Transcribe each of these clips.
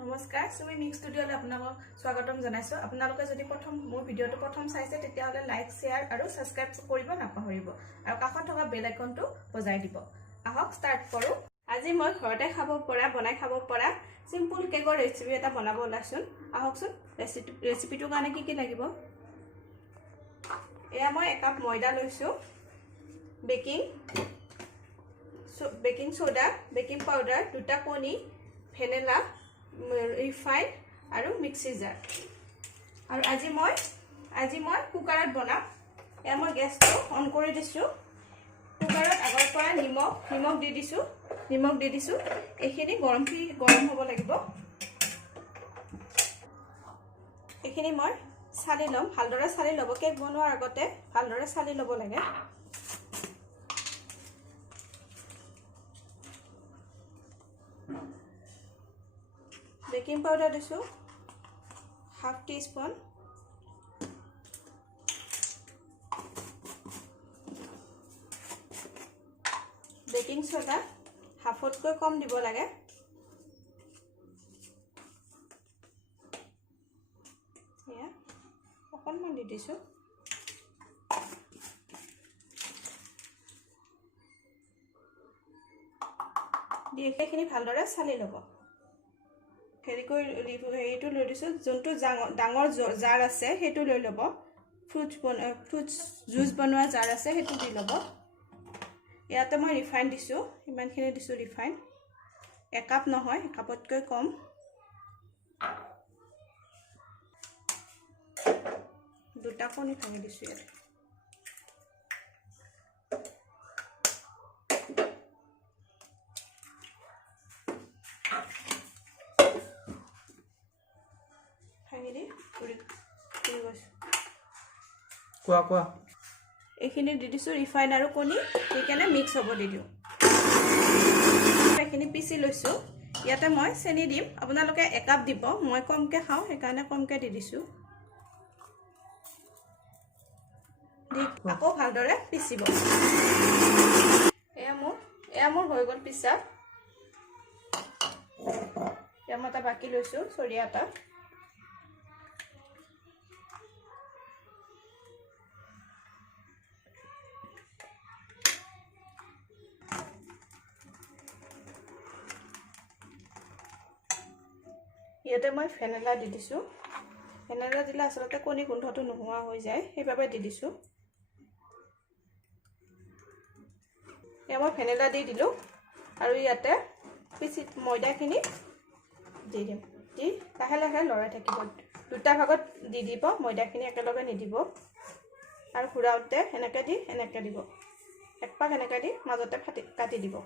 নমস্কাৰ সুমি মিক্স ষ্টুডিঅ'লৈ আপোনালোকক স্বাগতম জনাইছো। আপোনালোকে যদি মোৰ ভিডিঅ'টো প্ৰথম চাইছে তেতিয়াহ'লে লাইক শেয়াৰ আৰু সাবস্ক্ৰাইব কৰিব নাপাহৰিব আৰু কাষত থকা বেল আইকনটো বজাই দিব। আহক ষ্টাৰ্ট কৰো। আজি মই ঘৰতে বনাই খাব পৰা সিম্পল কেকৰ ৰেচিপি এটা বনাব ওলাইছোন। আহকচোন ৰেচিপিটোৰ কাৰণে কি লাগিব। এয়া মই 1 কাপ ময়দা লৈছো, বেকিং সোডা, বেকিং পাউডাৰ, 2টা কণী, ভেনিলা, ৰিফাইন আৰু মিক্সি জাৰ। আৰু আজি মই কুকাৰত বনাম। এয়া মই গেছটো অন কৰি দিছো। কুকাৰত আগৰ পৰা নিমখ দি দিছো। এইখিনি গৰম হ'ব লাগিব। এইখিনি মই চালি ল'ম, ভালদৰে চালি ল'ব। কেক বনোৱাৰ আগতে ভালদৰে চালি ল'ব লাগে। বেকিং পাউডাৰ দিছো ½ টিস্পুন, বেকিং সোডা হাফতকৈ কম দিব লাগে। এয়া অকণমান দি দিছো। দি এইখিনি ভালদৰে চালি ল'ব। হেৰিটো লৈ দিছো, যোনটো ডাঙৰ জাৰ আছে সেইটো লৈ ল'ব। ফ্ৰুটছ জুচ বনোৱা জাৰ আছে সেইটো দি ল'ব। ইয়াতে মই ৰিফাইন দিছো, ইমানখিনি দিছো ৰিফাইন। 1 কাপ নহয়, 1 কাপতকৈ কম। দুটা কণী ভাঙি দিছো ইয়াতে। কোৱা এইখিনি দি দিছো ৰিফাইন আৰু কণী, সেইকাৰণে মিক্স হ'ব দি দিওঁ। এইখিনি পিচি লৈছো। ইয়াতে মই চেনি দিম, আপোনালোকে 1 কাপ দিব। মই কমকে খাওঁ সেইকাৰণে কমকে দি দিছো। আকৌ ভালদৰে পিচিব। এয়া মোৰ হৈ গ'ল পিছা। এয়া মই এটা বাকি লৈছো, চৰিয়া এটা। ইয়াতে মই ভেনিলা দি দিছো। ভেনিলা দিলে আচলতে কণী গোন্ধটো নোহোৱা হৈ যায়, সেইবাবে দি দিছো। এয়া মই ভেনিলা দি দিলো আৰু ইয়াতে ময়দাখিনি দি দিম। দি লাহে লাহে লৰাই থাকিব। 2টা ভাগত দি দিব, ময়দাখিনি একেলগে নিদিব। আৰু ঘূৰাওতে এনেকে দিব। এক পাক এনেকে দি মাজতে কাটি দিব।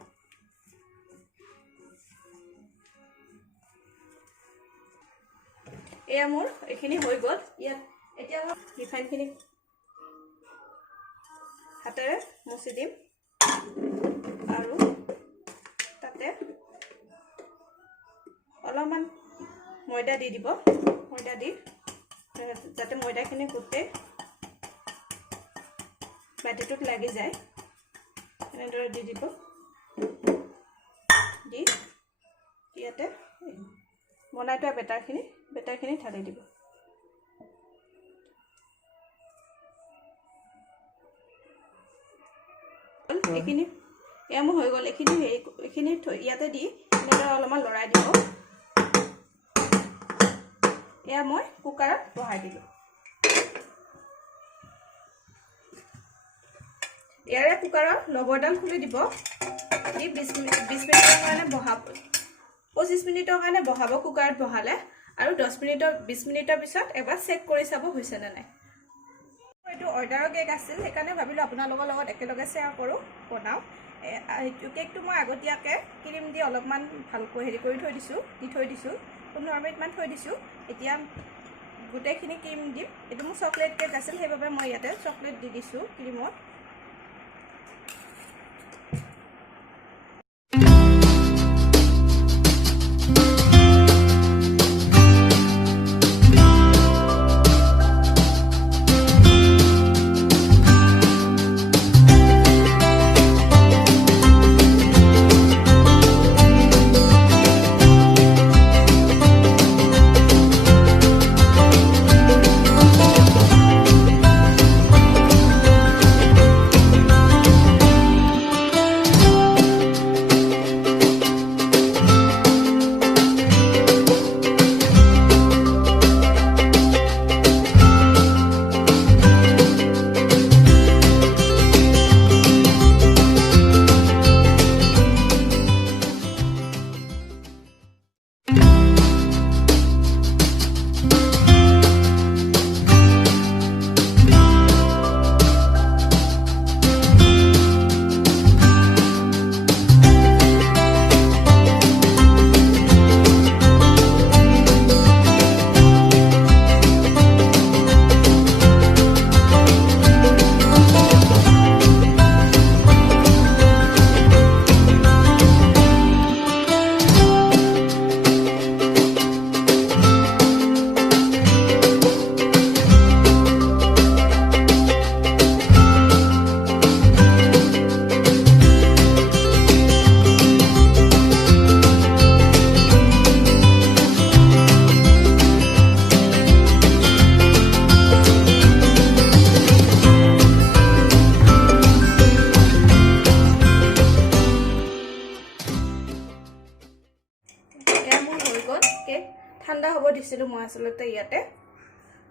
এয়া মোৰ এইখিনি হৈ গ'ল। ইয়াত এতিয়া মই ৰিফাইনখিনি হাতেৰে মুছি দিম আৰু তাতে অলপমান ময়দা দি দিব। ময়দা দি যাতে ময়দাখিনি গোটেই বাটিটোত লাগি যায়, এনেদৰে দি দিব। দি ইয়াতে বনাই থোৱা বেটাৰখিনি ঢালি দিব। এইখিনি এয়া মোৰ হৈ গ'ল। এইখিনি ইয়াতে দি এনেদৰে অলপমান লৰাই দিব। এয়া মই কুকাৰত বহাই দিলো। ইয়াৰে কুকাৰৰ লবৰডাল খুলি দিব। দি 20 মিনিটৰ কাৰণে বহাব। 25 মিনিটৰ কাৰণে বহাব কুকাৰত বহালে। আৰু 20 মিনিটৰ পিছত এবাৰ চেক কৰি চাব হৈছে নে নাই। এইটো অৰ্ডাৰৰ কেক আছিল, সেইকাৰণে ভাবিলো আপোনালোকৰ লগত একেলগে শ্বেয়াৰ কৰো, বনাও। এইটো কেকটো মই আগতীয়াকৈ ক্ৰীম দি অলপমান ভালকৈ কৰি থৈ দিছো। 15 মিনিটমান থৈ দিছো। এতিয়া গোটেইখিনি ক্ৰীম দিম। এইটো মোৰ চকলেট কেক আছিল, সেইবাবে মই ইয়াতে চকলেট দি দিছো ক্ৰীমত। ঠাণ্ডা হ'ব দিছিলোঁ মই আচলতে ইয়াতে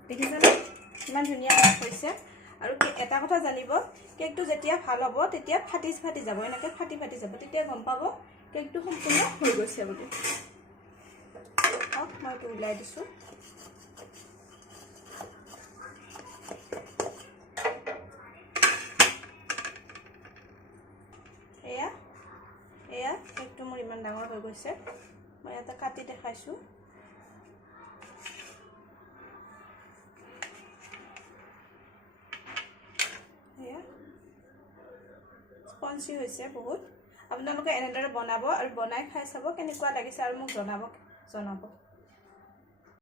দেখিছেনে ইমান ধুনীয়া হৈছে আৰু এটা কথা জানিব কেকটো যেতিয়া ভাল হ'ব তেতিয়া ফাটি যাব এনেকৈ ফাটি যাব তেতিয়া গম পাব কেকটো সম্পূৰ্ণ হৈ গৈছে বুলি মই এইটো উলাই দিছোঁ এয়া কেকটো মোৰ ইমান ডাঙৰ হৈ গৈছে মই এটা কাটি দেখাইছোঁ স্পঞ্জি হৈছে বহুত আপোনালোকে এনেদৰে বনাব আৰু বনাই খাই চাব কেনেকুৱা লাগিছে আৰু মোক জনাব